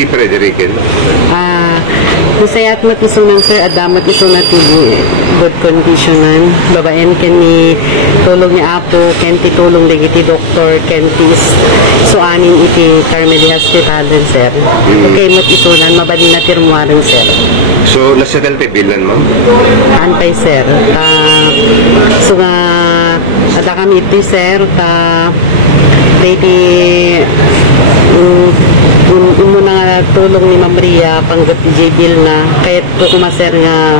ti Fredericken? Masayat matisunan sir, adamat iso na tibu good conditionan. Babaen ken ni tulong ni Apo, ken ti tulong legiti doktor, ken ti suanin iti Carmeli Hospital sir. Okay, matisunan, mabali na tirmuaran sir. So, nasettle ti bilan, ma'am? Antay sir. So nga, ada kami iti sir, muna tulong ni Ma'am Ria panggat DJ Bill na kahit ko kumaser nga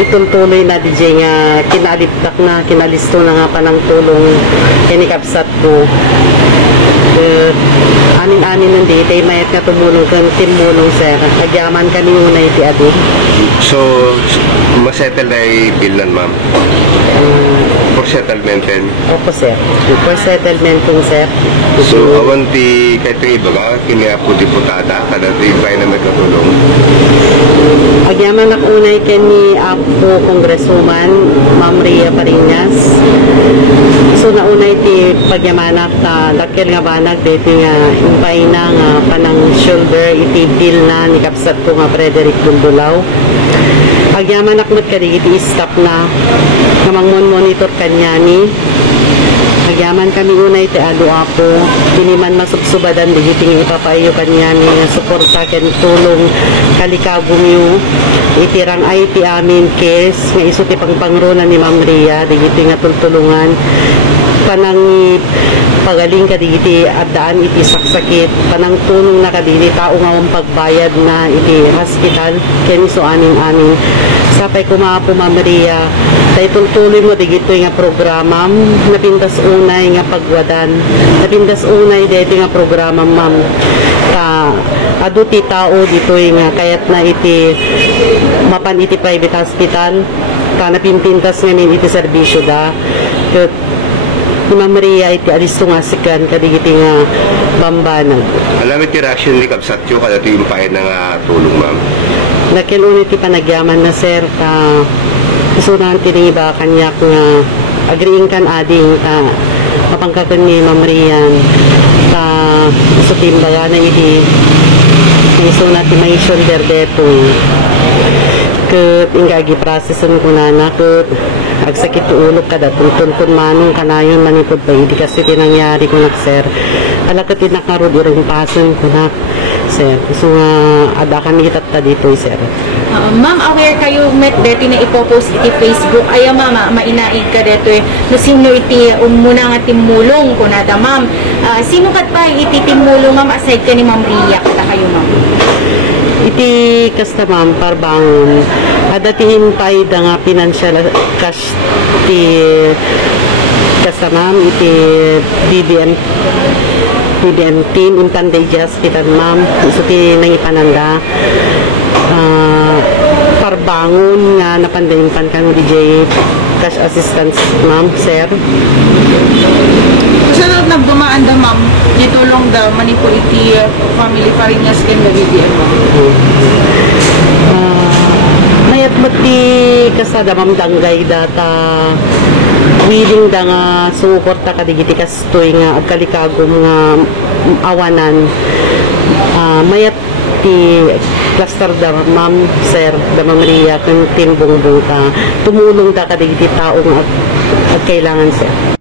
itultuloy na DJ nga kinalitak na kinalisto na nga pa ng tulong kinikapsat ko anin-anin ng day mayat nga tumulong kang timulong sir agyaman kami una iti adin. So masettle na bilan, ma'am? For settlement din? Opo sir, for settlement kung sir. So awan ti kahit yung iba ka kiniya po diputada kada ti pa na magkatulong? Agyaman ako unay ken ni Apo Congresswoman Ma'am Ria Parinas. So naunay ti pagyamanak ta lakil nga banag dito nga impay na nga panang shoulder iti bill na ni kapsat ko nga Frederick Bundulaw. Agyaman akmat kadi iti stop na namang monitor kanya ni agyaman kami unay ti adu Apo piniman masubsubadan digiti nga ipapayo kanya ni nga suporta ken tulong kalikagom yu itirang ay ti amin case nga iso ti pangpangrona ni Ma'am Ria digiti nga tultulungan panang pagaling kadigiti addaan iti saksakit panang tulong na kadili tao nga pagbayad na iti hospital ken iso aning sapay kumapo Ma'am Ria tay tultuloy mo digito nga programa napindas unay nga pagwadan napindas unay dito nga programa ma'am ta adu ti tao dito nga kayat na iti mapan iti private hospital ta napimpintas nga iti serbisyo da ket ni Ma'am Ria iti alisto nga sikan kadigiti nga bambanag. Alam iti reaction ni kapsat yu kada ti impay na nga tulong, ma'am? Nakin ti panagyaman na sir ka isunan tiniba kanyak nga agreeing kan ading mapangkakan ni Ma'am Ria ta iso timbaga na iti isunan ti may shoulder deto ket ingagi prosesan ko na ket agsakit ulo kada tuntun manong kanayon manipod pa hindi kasi tinangyari ko nak sir alakat inakarod irong pason ko nak sir so nga ada kami itatta dito sir. Ma'am, aware kayo met deti na ipopost iti Facebook ayaw mama mainaig ka dito no sino iti muna nga timulong ko nada ma'am sino kat pa iti timulong ma'am aside ka ni Ma'am Ria kata kayo ma'am? Iti kasta ma'am parbangon adatiin pay da nga financial cash ti kasta ma'am iti BBM team Impande Hospital ma'am iso ti nangipananda parbangon nga napandaimpan kan DJ cash assistance ma'am sir. Kasi nagdumaan da ma'am itulong da manipo iti family Parinas ken da BBM ma'am. Mayat mati kasada ma'am danggay data willing da nga suporta kadigiti kastoy nga agkalikagom nga awanan mayat ti cluster da ma'am sir da Ma'am Ria kung timbong ta tumulong da kadigiti tao nga agkailangan sir.